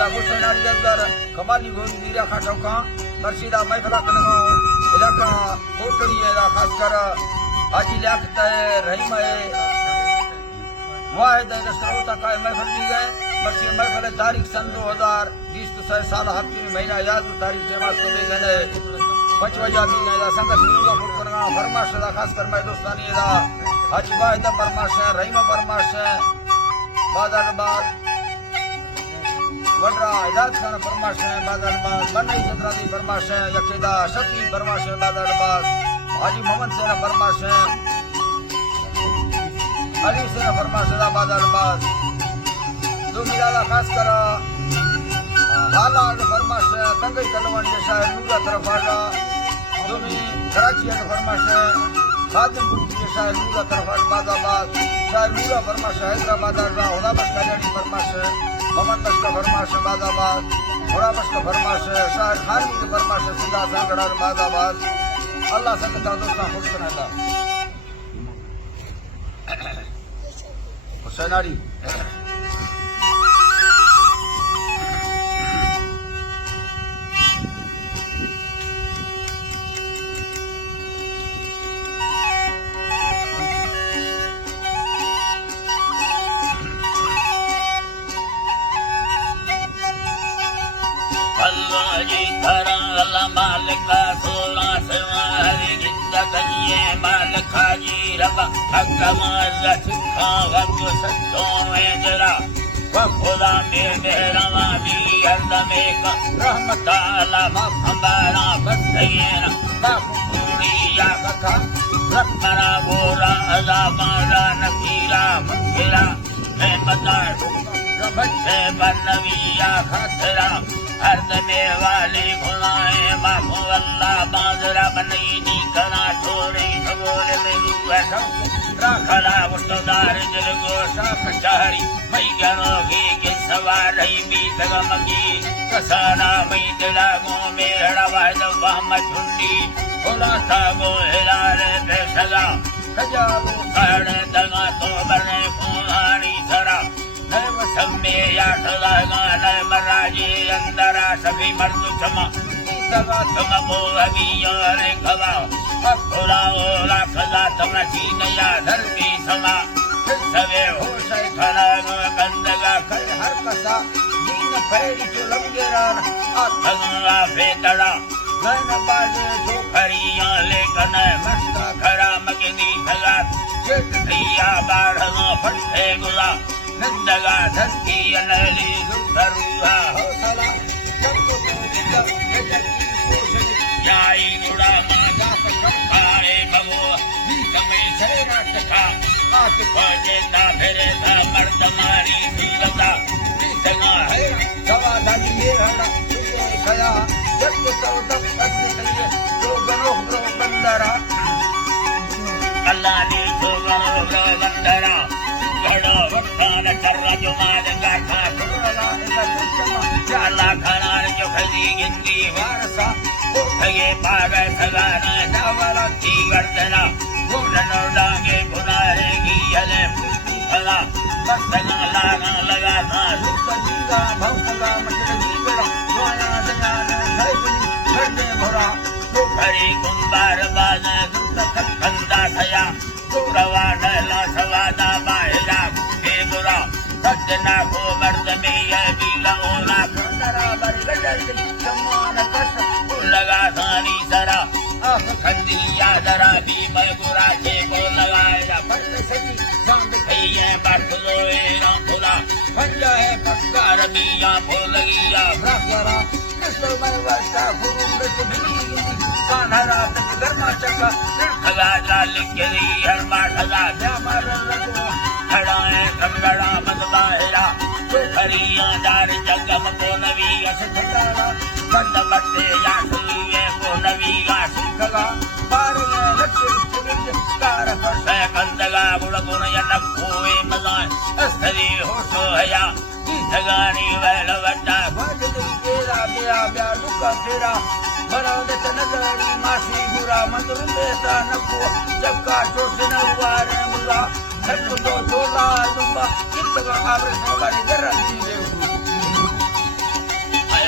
दा हुसैनारी अंदर कमाली गोन मीरा खाटोका मर्शिदा महफिल कनगा इलाका कोटड़ी दा खासकर हाजी लियाकत रहीम वाहिद दस्तरोता का महफिल दी गए मर्शी महफिल तारीख सन 2020 तो 6 साल हफ्ते महीना याद तारीख टेमा तो दे गए 55 दी गए संगत गुरुगा फुरकना फरमाश दा खासकर मैं दोस्तानी दा हाजी वाहिद फरमाश रहीम फरमाश बाजार वड्रा इलाज खान फरमाश बाजार बनई चंद्रादी फरमाश यकेदा शफी फरमाश बाजार हाजी मोहम्मद सेना फरमाश अली सेना फरमाश बाजार दो मिलाला खासकर हालात फरमाश तंगई कलवानी शायर नूरा तरफ आगा दोमी कराची के फरमाश खादिमपुर की शायर नूरा तरफ बाजाबाद शायर नूरा फरमाश हैदराबाद हुदा बस कल्याणी फरमाश मोहम्मद बस का फरमाश बाजाबाद हुदा बस का फरमाश शायर खानवी के फरमाश सीधा सांगड़ा बाजाबाद अल्लाह संगता दोस्ता खुश करना हुसैनारी मालिका सोला सेवा हरि जिंदगी मालिका जी रबा हकमाल सिखा वक्त सत्तो में जरा खुदा में मेहरवा भी हरदमे का रहमत आला हमारा बसयेना बापूरी या कथा रखना बोरा अज़ाबारा नकीरा मखिरा मैं बता बच्चे बनविया खतरा हरदमे वाली भुलाए बापू अल्लाह बाजरा बनई कना छोड़ी सगोरे में रूह राखला वटदार जलगो साख चारी मई गनो के सवार रही मी तगमगी कसाना मई दिलागो मेहड़ा वाद वहम झुंडी भोला सागो हिलारे बेसगा खजाबो काने दगा तो बने कुहानी सरा सम्मे या सदा गाना मराजे अंदरा सभी मर्द क्षमा सगा तुम को अभी और खवा अखोला ओला खला तुम चीन या धरती समा सवे हो से खला गंदगा कर हर कसा दीन फैरी जो लंगेरान आखंगा फेतड़ा गन बाजे जो खरिया लेकन मस्ता खरा मगनी सगा चित दिया बाढ़ना फटे गुला नंदगा धरती अनली दुर्धरुहा हौसला सबको जाई गुड़ा माजा पकाए भगो समय से नाटका आंख खोजे ता फिरे ता मर्द नारी सीलता सीलना है दवा दादी ये हड़ा खया जब तो दब निकलिए तो गनो ब्रो बंदरा अल्लाह ने तो गनो ब्रो बंदरा गड़ा वक्तान कर्रा जो मादंगा था कुरला इला चमा जाला खनार जो खजी गिंदी वारसा उठगे पावे सगाना दावरा की वर्धना गुणनो डांगे गुनारे की हले फला बसना लाना लगा था रूपजीगा भौखला मचली बड़ा सोया दयान सैबनी करने भरा तो भरी कुंभार बाना दुख खंदा थया सुरवा नला सवादा बाहिला के बुरा सजना को मर्द में ये बीला ओला खंडरा बरगड़ समान कस लगा थानी सरा आंख खंदिया दरा भी मैं बुरा के को लगाया फट सकी सांप खइए बात लोए ना खुदा पंजा है पक्का रमिया फूल गया भरा किसो मैं वर्षा फूल बिजली कान्हरा तक गर्मा चका खगा लाल के हर माठगा ब्यामर लगो खड़ाए कंगड़ा मगदाहिरा खरिया दार जगम को नवी अस ठकारा कंद मते या सुनिए को नवी गास खगा बार में लक्ष्य पुलिस कार फसे कंदगा बुड़ गुण या नखोए मजा असरी हो सो हया ठगानी वैल वटा भजदी केरा बिया बिया दुका फेरा बना दे नजरी मासी बुरा मंदर बेसा नको जबका जोशन वारे मुला सब तो जोला दुबा कितगा आवर सवारी जरा दी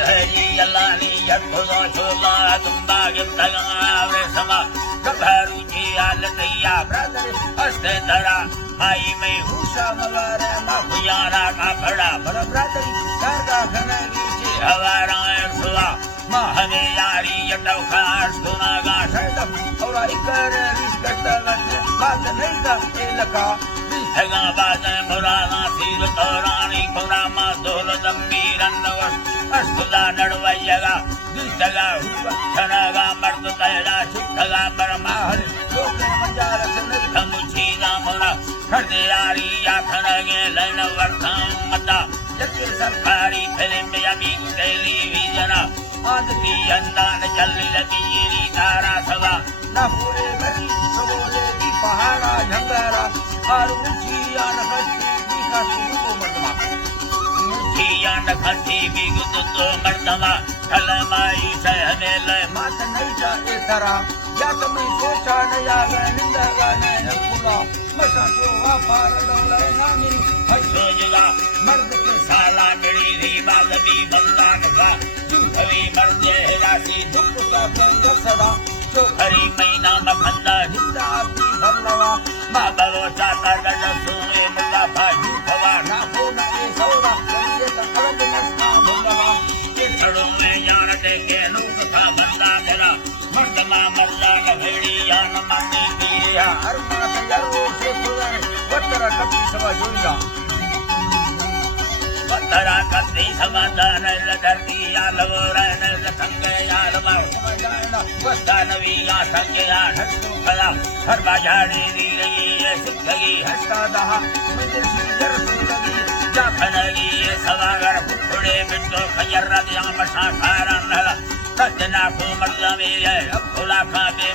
हरी अल्लानी यत्तो छोला तुम्बा गिफ्तगा वृषमा गभरुची आलतैया ब्रदर हस्ते धरा माई में हुसा मवारे माखुयाना का बड़ा बर ब्रदर करगा खनगी ची हवारा सुवा महने यारी यटव खास गुनागा सदम और इकर रिस्कटवत बात नहीं का एलका विसगा बाजे मुराना सीर तोरानी पुरामा दोल दम्बीरन्नवस अस्तुला नडवयगा दिसगा हुआ छनगा मर्द तैला सुखगा परमाहल लोके मजार सनई थमुचीला मोरा खरदे यारी या खनगे लैन वर्थम मता जके सरकारी फिल्म यमी टेलीविजन आदती अंदान चलने लगी ये तारा सवा न पूरे भरी सबोले की पहाड़ा झंगरा और ऊंचिया नखती का सुबह मर्दमा ऊंचिया नखती भी गुदो मर्दमा कलमाई सहने ले मात नहीं जा ए तारा या तुम्हें सोचा न आवे निंदा न पुला मसा को वापार डोले नानी हसो जगा मर्द के साला मिली री बागदी बंदा का हरी मर्दे राशि दुख का गंज सदा तो हरी महीना मखंदा जिंदा की भलवा माँ बलोचा तरगज सोए मुला भाजू खवा ना हो ना ये सौरा ये तो अरब नस्ता भलवा ये छड़ों में जान देंगे नूक था बंदा तेरा मर्दमा मर्दा न भेड़ी या न माने दिया हर मात जरूर से खुदर वत्तरा कपी सवा जोइया वत्तरा कपी सवा दान धरती या लगो रहने संगे या लगा वस्ता नवी या संगे या हस्तु खला हर बाजारी दी रही है सिद्धगी हस्ता दहा मुझे सिजर से लगी जा खनगी ये सवागर फुटफुड़े बिट्टो खयर्रा दिया मशा खारा नला सजना को मर्दा में है अब खुला खा के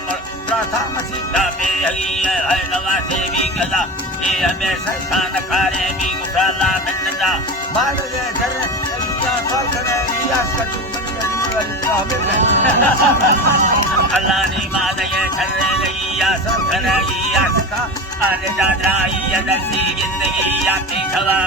प्राथा मसीहा पे हगी है नवा से भी गदा ये हमें शैतान खारे भी गुफाला मिन्नता मार ले घर या साल करे रियाज का तू अल्लाह ने माद ये करे रिया सब करे रिया का आने दादा ये नसी जिंदगी याती सवा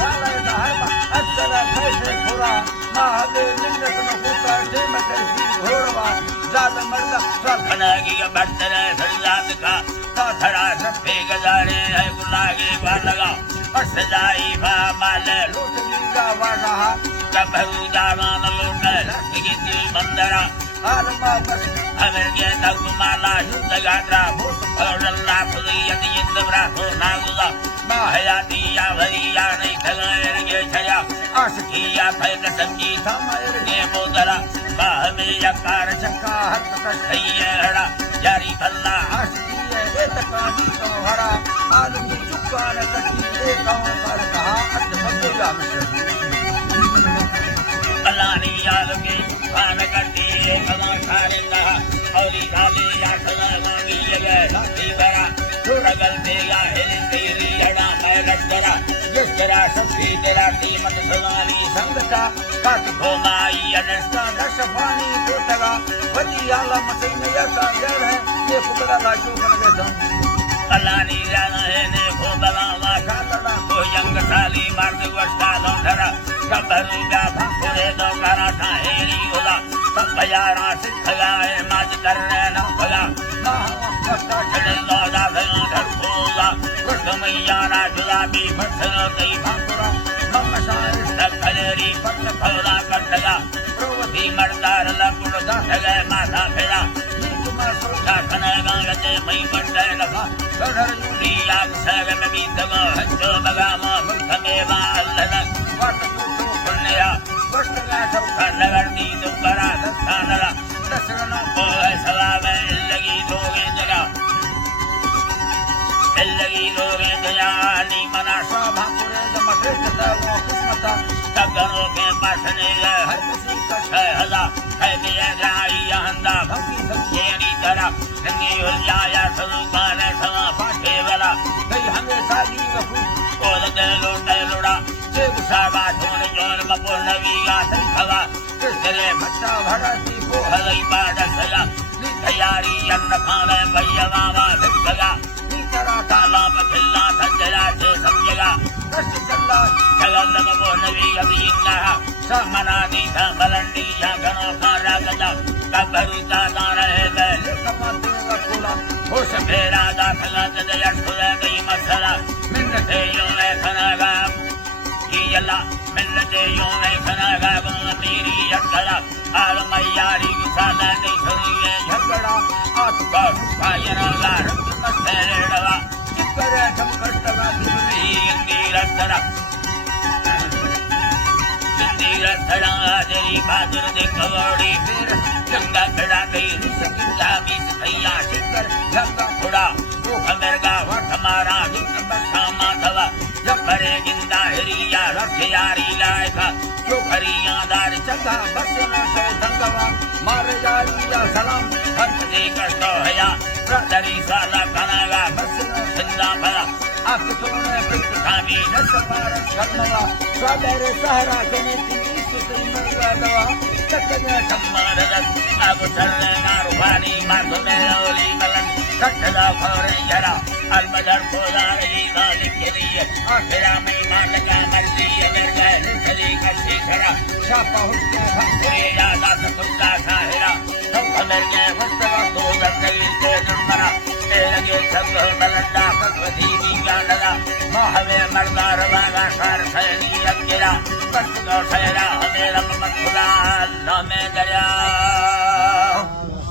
साला हरबा अत्तरा कैसे पूरा माहबे मिन्नत न होता दे मकर घोड़वा जाल मर्दा सब खनागी का बर्तन सजात का तो थरा सफे गजारे है गुलागे वालगा और सजाई भा माल लूट लीगा वाला कबरू जावान लूट लटकी बंदरा आलमा बस हमें के तगमाला जुदगात्रा भूत फरल्ला खुदियत इंद्रा तो नागुला माहयाती या भरिया नहीं खगायर के छया आसकिया फैल संगी थमर के बोदरा बाह में यकार चक्का हट कसैया हड़ा जारी भल्ला आसकिया ए तकानी तो हरा आलम की चुक्का न कटी ए कौन कर कहा अट बदला अलानी आलम के खान कटी ए कदा खारे कहा और इधाले या खगा मांगी जगह लाती भरा रगल देगा हिल तेरी हड़ा मैं लश्करा जिस तरह सबकी तेरा कीमत सवारी संगता कट घोमाई अनस्ता दशफानी को तगा वली आलम मसीह या काजर है ये फुकरा का चूकन के दम अलानी जाना है ने को बलावा खातरा को यंग साली मर्द वर्षा लोधरा कबरू जा भंकुरे दो कराठा हेरी होला तब यारा सिद्धगा है माज करने न भला कष्टा चढ़े लौदा भला धर खोला कृष्ण मैया ना जुलाबी भटल कई भाकुरा ममसा इष्ट खलेरी पट फौला कटगा प्रवती मर्दार लपुड़ दे माथा फेरा नीकुमा सोचा खने गांगते मई बटे लफा गढ़र जुली आप सग में बीतगो हंचो बगामा मुख में बाल वट टूटो खुलनेया वस्तगा चौथा नगर दी दुबरा दत्तानला दसरना को सलाम लगी दोगे जगह लगी दोगे दया नी मना शोभा पुरे जमते वो किस्मत तगनों के पासने हर किसी का 6000 है दिया जाई हंदा भक्ति संगेनी तरह संगी उल्लाया सलूबान सवा पाटे वाला कई हमेशा दी वफू को लगे लोड़ा जे गुसावा जोन जोन मपुर नवी आसन खवा किसरे भट्टा भरती को हलई बाड सला नी तैयारी अन्न खावे भैया बाबा भिखगा नी तरा ताला बखिल्ला संजला से समझेगा कष्ट चल्ला जगल नमो नवी अभिन्ना समना दी था मलंडी या गनो का रागदा कबरूता ना रहे गए समाते वकोला होश फेरा दाखला जदे अठुले गई मसला मिन्नते यो मैं खनागा यल्ला मिन्नते यो मैं खनागा मेरी यक्कला आल मैयारी सादा दे सुनिए झगड़ा आत्कर पायना गार मसेड़वा चित्तरे चमकटगा नीरतरा नीरतरा तेरी बहादुर दे कवड़ी फिर गंगा खड़ा गई सकिला भी भैया शिकर गंगा खुड़ा तो खमेरगा वट मारा हित बसामा थवा जबरे जिंदा हरिया रख यारी लायका जो खरिया दार चंगा बसना से दंगवा मारे जारिया सलाम हंस दे कष्टो हया प्रदरी साला कनागा बसना जिंदा भला आप सोने पिट खामी नसवार शर्मवा स्वादरे सहरा समिति सुतमगा दवा चकने सम्मानदत अब चलने मारुबानी माधु में ओली मलन कटला खोरे जरा अलमदर खोला रही गालिक के लिए आखिरा में मालका मर्दी अमरगा चली कशी खड़ा छापा हुस्के भक्ते यादा सकुंडा साहिरा सब खबर के वस्तवा तो गई के नंबरा लगे सब मलंदा कथी गांडला महवे मरदार वाला कार खैनी अकेला बस गो ठहरा हमें रब मखुला न में दया